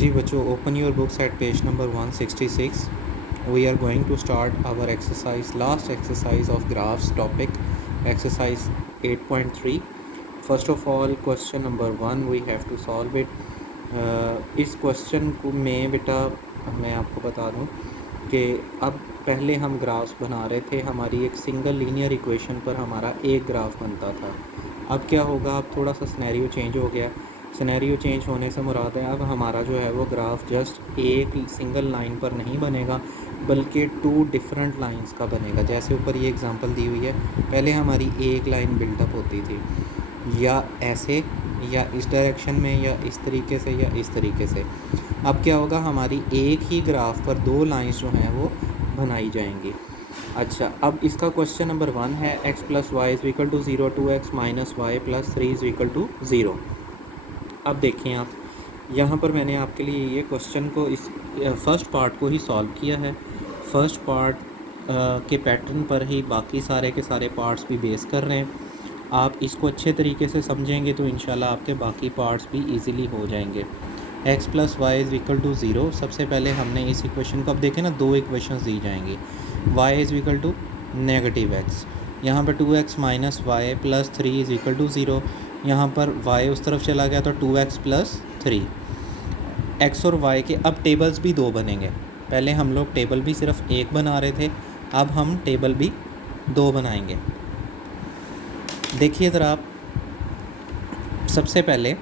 जी बच्चों, open your books at page number 166. We are going to start our exercise, last exercise of graphs topic, exercise 8.3. First of all, question number 1 we have to solve it. इस question को में बेटा मैं आपको बता दूं कि अब पहले हम ग्राफ्स बना रहे थे, हमारी एक सिंगल लीनियर इक्वेशन पर हमारा एक ग्राफ बनता था. अब क्या होगा, अब थोड़ा सा सिनेरियो चेंज हो गया. सिनेरियो चेंज होने से मुराद है अब हमारा जो है वो ग्राफ जस्ट एक सिंगल लाइन पर नहीं बनेगा बल्कि 2 डिफरेंट लाइंस का बनेगा. जैसे ऊपर ये एग्जांपल दी हुई है, पहले हमारी एक लाइन बिल्डअप होती थी या ऐसे या इस डायरेक्शन में या इस तरीके से या इस तरीके से. अब क्या होगा, हमारी एक ही ग्राफ पर 2 लाइंस जो हैं वो बनाई जाएंगी. अच्छा, अब इसका क्वेश्चन नंबर 1 है x + y = 0, 2x - y + 3 = 0. अब देखें आप, यहाँ पर मैंने आपके लिए ये क्वेश्चन को इस फर्स्ट पार्ट को ही सॉल्व किया है. फर्स्ट पार्ट के पैटर्न पर ही बाकी सारे के सारे पार्ट्स भी बेस कर रहे हैं. आप इसको अच्छे तरीके से समझेंगे तो इंशाल्लाह आपके बाकी पार्ट्स भी इजीली हो जाएंगे. x + y = 0. सबसे पहले हमने इस इक्वेशन को, अब देखें ना, 2 इक्वेशंस दी जाएंगी. y = -x, यहाँ पर 2x - y + 3 = 0. यहाँ पर y उस तरफ चला गया तो 2x + 3. x और y के अब टेबल्स भी 2 बनेंगे. पहले हम लोग टेबल भी सिर्फ एक बना रहे थे, अब हम टेबल भी 2 बनाएंगे. देखिए ज़रा आप, सबसे पहले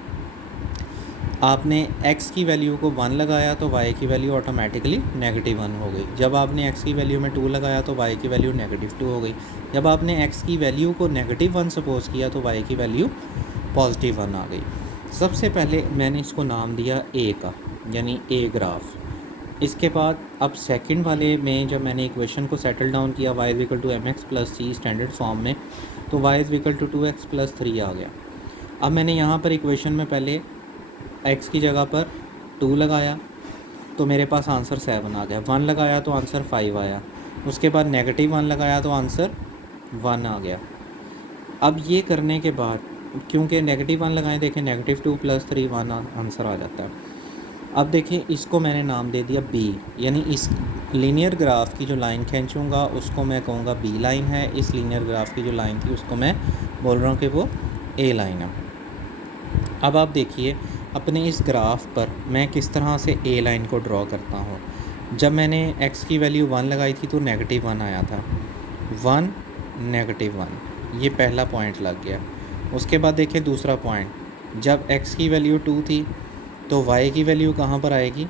आपने x की वैल्यू को 1 लगाया तो y की वैल्यू ऑटोमेटिकली -1 हो गई. जब आपने x की वैल्यू में 2 लगाया तो y की वैल्यू -2 हो गई. जब आपने x की वैल्यू को -1 सपोज़ किया तो y की वैल्यू +1 आ गई. सबसे पहले मैंने इसको नाम दिया a का, यानी a ग्राफ. इसके बाद अब सेकंड वाले में जब मैंने इक्वेशन को सेटल डाउन किया y = mx + c standard form में, तो y = 2x + 3 आ गया. अब मैंने यहाँ पर इक्वेशन में पहले x की जगह पर 2 लगाया तो मेरे पास आंसर 7 आ गया. 1 लगाया तो आंसर 5 आया. उसके बाद -1 लगाया तो आंसर 1 आ गया. अब ये करने के बाद, क्योंकि -1 लगाएं, देखें -2 + 3 1 आंसर आ जाता है. अब देखिए, इसको मैंने नाम दे दिया b, यानी इस लीनियर ग्राफ की जो लाइन खींचूँगा उसको मैं कहूँगा b लाइन है. इस लीनियर ग्राफ की जो लाइन थी उसको मैं बोल रहा हूँ कि वो a लाइन है. अब आप देखिए अपने इस ग्राफ पर मैं किस तरह से a लाइन को ड्रॉ करता हूँ. जब मैंने x की वैल्यू 1 लगाई थी तो -1 आया था. 1 -1, ये पहला पॉइंट लग गया. उसके बाद देखिए दूसरा पॉइंट, जब x की वैल्यू 2 थी तो y की वैल्यू कहाँ पर आएगी.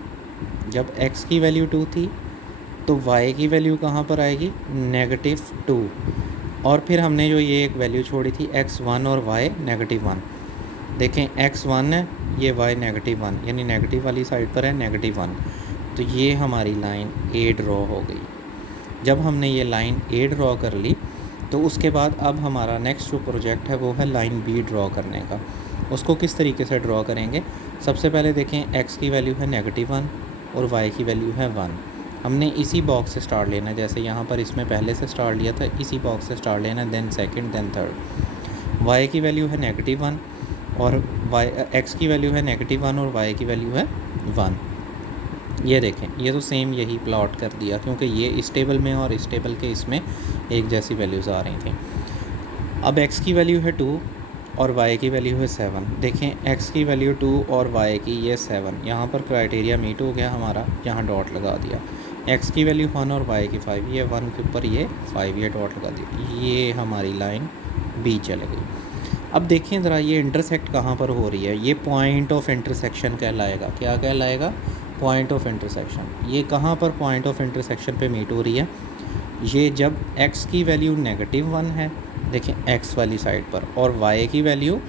जब x की वैल्यू 2 थी तो y की वैल्यू कहाँ पर आएगी, -2. और फिर हमने जो ये एक वैल्यू छोड़ी थी x1 और y -1, देखें x1 है, ये y -1, यानी नेगेटिव वाली साइड पर है -1. तो ये हमारी लाइन a ड्रॉ हो गई. जब हमने ये लाइन a ड्रॉ कर ली तो उसके बाद अब हमारा नेक्स्ट जो प्रोजेक्ट है वो है लाइन b ड्रॉ करने का. उसको किस तरीके से ड्रॉ करेंगे, सबसे पहले देखें x की वैल्यू है -1 और y की वैल्यू है 1. हमने इसी बॉक्स से स्टार्ट लेना है, जैसे यहाँ पर इसमें पहले से स्टार्ट लिया था, इसी बॉक्स से स्टार्ट लेना, then second, then third. y की वैल्यू है -1 और x की वैल्यू है -1 और y की वैल्यू है 1. ये देखें, ये तो सेम यही प्लॉट कर दिया, क्योंकि ये इस टेबल में और इस टेबल के इसमें एक जैसी वैल्यूज़ आ रही थी. अब x की वैल्यू है 2 और y की वैल्यू है 7. देखें, x की वैल्यू 2 और y की ये 7, यहाँ पर क्राइटेरिया मीट हो गया हमारा, यहाँ डॉट लगा दिया. x की वैल्यू 1 और y की 5, ये 1 के ऊपर ये 5, ये डॉट लगा दिया. ये हमारी लाइन b चले गई. अब देखें ज़रा, ये इंटरसेक्ट कहाँ पर हो रही है, ये पॉइंट ऑफ इंटरसेक्शन कहलाएगा. क्या कहलाएगा, पॉइंट ऑफ इंटरसेक्शन. ये कहाँ पर पॉइंट ऑफ इंटरसेक्शन पे मीट हो रही है, ये जब x की वैल्यू -1 है, देखें x वाली साइड पर, और y की वैल्यू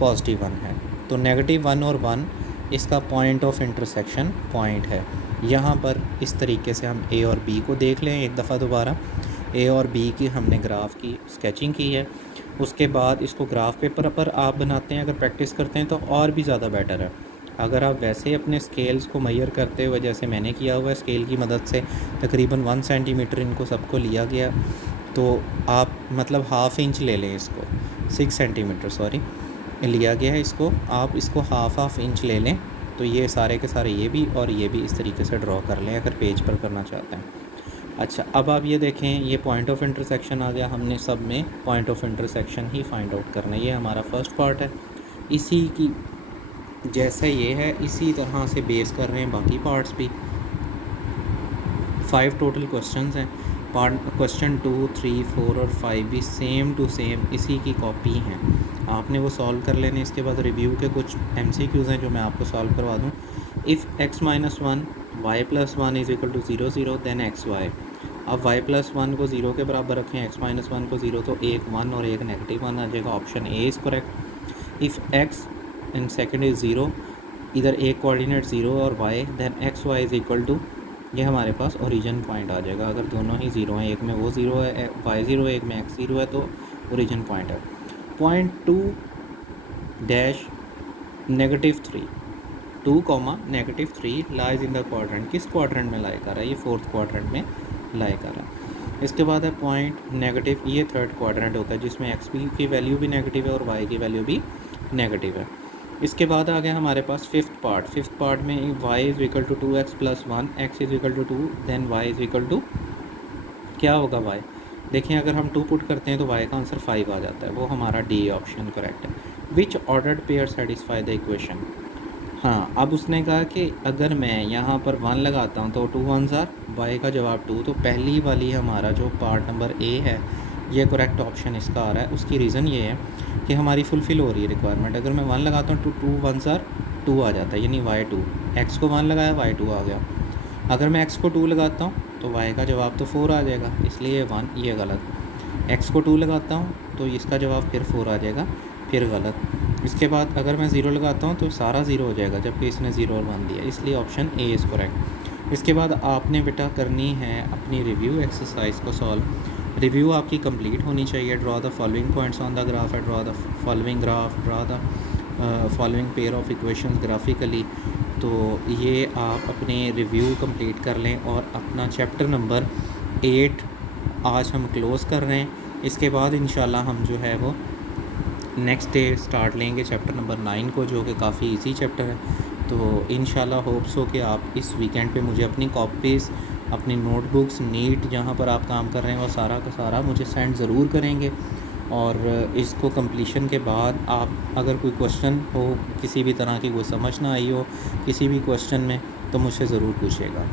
+1 है, तो -1 और 1 इसका पॉइंट ऑफ इंटरसेक्शन पॉइंट है. यहाँ पर इस तरीके से हम a और b को देख लें एक दफ़ा दोबारा. a और b की हमने ग्राफ की स्केचिंग की है. उसके बाद इसको ग्राफ पेपर पर आप बनाते हैं, अगर प्रैक्टिस करते हैं तो और भी ज़्यादा बेटर है. अगर आप वैसे अपने स्केल्स को मेजर करते हुए, जैसे मैंने किया हुआ है स्केल की मदद से, तकरीबन 1 सेंटीमीटर इनको सबको लिया गया, तो आप मतलब ½ इंच ले लें इसको, 6 सेंटीमीटर सॉरी लिया गया है इसको, आप इसको ½ इंच ले लें तो ये सारे के सारे ये भी और ये भी इस तरीके से ड्रॉ कर लें अगर पेज पर करना चाहते हैं। अच्छा, अब आप ये देखें, ये पॉइंट ऑफ इंटरसेक्शन आ गया। हमने सब में point of intersection he find out करना है। ये हमारा फर्स्ट पार्ट है। इसी की जैसे ये है इसी तरह से बेस कर रहे हैं बाकी पार्ट्स भी। 5 टोटल क्वेश्चंस हैं। पार्ट क्वेश्चन 2, 3, 4 और 5 भी सेम टू सेम इसी की कॉपी हैं। आपने वो सॉल्व कर लेने। इसके बाद रिव्यू के कुछ MCQs हैं जो मैं आपको सॉल्व करवा दूँ। If x minus 1 y plus 1 is equal to 0 0 then x y. अब y प्लस 1 को 0 के बराबर रखें, x माइनस 1 को 0, तो एक 1 और एक नेगेटिव 1 आ जाएगा। Option A is correct. If x in second is 0, इधर एक कोऑर्डिनेट 0 और y, then x y is equal to, ये हमारे पास ओरिजिन पॉइंट आ जाएगा। अगर दोनों ही 0 हैं, एक में वो 0 है y 0 है, एक में x 0 है, तो ओरिजिन पॉइंट है। Point 2 dash negative 3, 2 comma negative 3 lies in the quadrant. किस क्वाड्रेंट में लाई कर रहा है? ये फोर्थ क्वाड्रेंट में लाई कर रहा है। इसके बाद है पॉइंट नेगेटिव, ये थर्ड क्वाड्रेंट होता है जिसमें x की वैल्यू भी नेगेटिव है और y की वैल्यू भी नेगेटिव है। इसके बाद आ गया हमारे पास फिफ्थ पार्ट में y is equal to 2x plus 1, x is equal to 2, then y is equal to, क्या होगा y? देखिए, अगर हम 2 पुट करते हैं तो y का आंसर 5 आ जाता है। वो हमारा डी ऑप्शन करेक्ट है। Which ordered pair satisfy the equation. हाँ, अब उसने कहा कि अगर मैं यहाँ पर 1 लगाता हूँ तो 2 1s आर, y का जवाब 2, तो पहली वाली हमारा जो पार्ट नंबर ए है ये करेक्ट ऑप्शन इसका आ रहा है। उसकी रीज़न ये है कि हमारी फुलफ़िल हो रही है रिक्वायरमेंट। अगर मैं 1 लगाता हूँ तो 2 1s आर 2 आ जाता है, यानी y2। x को 1 लगाया, y2 आ गया। अगर मैं x को 2 लगाता हूँ तो y का जवाब तो 4 आ जाएगा, इसलिए 1, ये गलत। x को 2 लगाता हूँ तो इसका जवाब फिर 4 आ जाएगा, फिर गलत। इसके बाद अगर मैं 0 लगाता हूँ तो सारा 0 हो जाएगा, जबकि इसने 0 और 1 दिया, इसलिए ऑप्शन ए इज़ करेक्ट। इसके बाद आपने बेटा करनी है अपनी रिव्यू एक्सरसाइज को सॉल्व। रिव्यू आपकी कंप्लीट होनी चाहिए। Draw the following points on the graph, draw the following graph, draw the following pair of equations graphically. तो ये आप अपने रिव्यू कंप्लीट कर लें और अपना चैप्टर नंबर 8 आज हम क्लोज़ कर रहे हैं। इसके बाद इंशाल्लाह हम जो है वो नेक्स्ट डे स्टार्ट लेंगे चैप्टर नंबर 9 को, जो कि काफ़ी इजी चैप्टर है। तो इंशाल्लाह होप्स हो कि आप इस वीकेंड पे मुझे अपनी कॉपीज़, अपनी नोटबुक्स, नीट जहाँ पर आप काम कर रहे हैं वो सारा का सारा मुझे सेंड ज़रूर करेंगे। और इसको कंप्लीशन के बाद आप अगर कोई क्वेश्चन हो, किसी भी तरह की कोई समझ ना आई हो किसी भी क्वेश्चन में, तो मुझसे ज़रूर पूछिएगा।